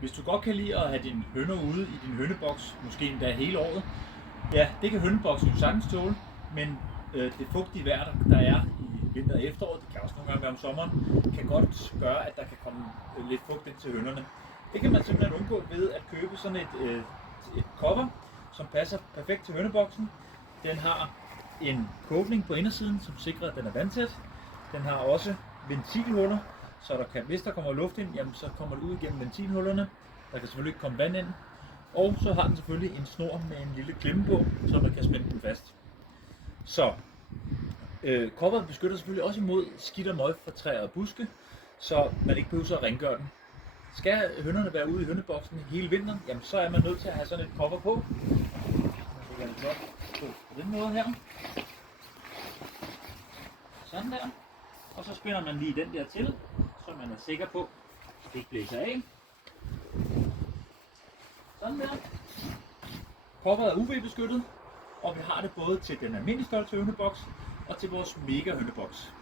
Hvis du godt kan lide at have dine høner ude i din høneboks, måske endda hele året, ja, det kan høneboksen jo sagtens tåle, men det fugtige vejr, der er i vinter og efteråret, det kan også nogle gange være om sommeren, kan godt gøre, at der kan komme lidt fugt ind til hønerne. Det kan man simpelthen undgå ved at købe sådan et cover, som passer perfekt til høneboksen. Den har en kobling på indersiden, som sikrer, at den er vandtæt. Den har også ventilhuller, så hvis der kommer luft ind, jamen, så kommer det ud igennem ventilhullerne. Der kan selvfølgelig ikke komme vand ind. Og så har den selvfølgelig en snor med en lille klemme på, så man kan spænde den fast. Så coveret beskytter selvfølgelig også imod skidt og møg fra træer og buske, så man ikke behøver at rengøre den. Skal hønerne være ude i høneboksen hele vinteren, jamen, så er man nødt til at have sådan et cover på. Man lægger det godt på den måde her. Sådan der. Og så spænder man lige den der til, så man er sikker på, at det ikke blæser af. Sådan der. Coveret er UV-beskyttet, og vi har det både til den almindelige størrelse høneboks og til vores mega høneboks.